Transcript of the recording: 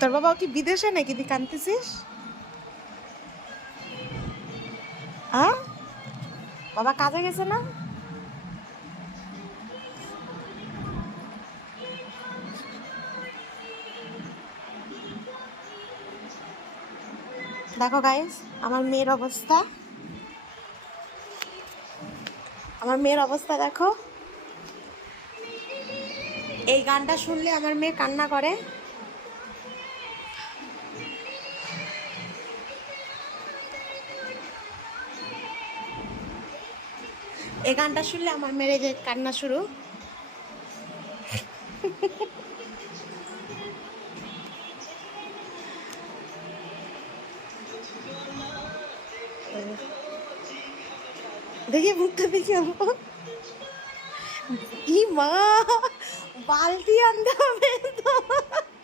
তোর বাবা কি বিদেশে নাকি তুই কাঁদতেছিস? হ্যাঁ, বাবা কাজে গেছে না? দেখো গাইস, আমার মেয়ের অবস্থা, আমার মেয়ের অবস্থা দেখো। এই গানটা শুনলে আমার মেয়ে কান্না করে। এই গানটা শুনলে আমার মেয়ের যে কান্না শুরু। দেখি মুখটা দেখি আমার। ই মা, বালতি আনতে হবে।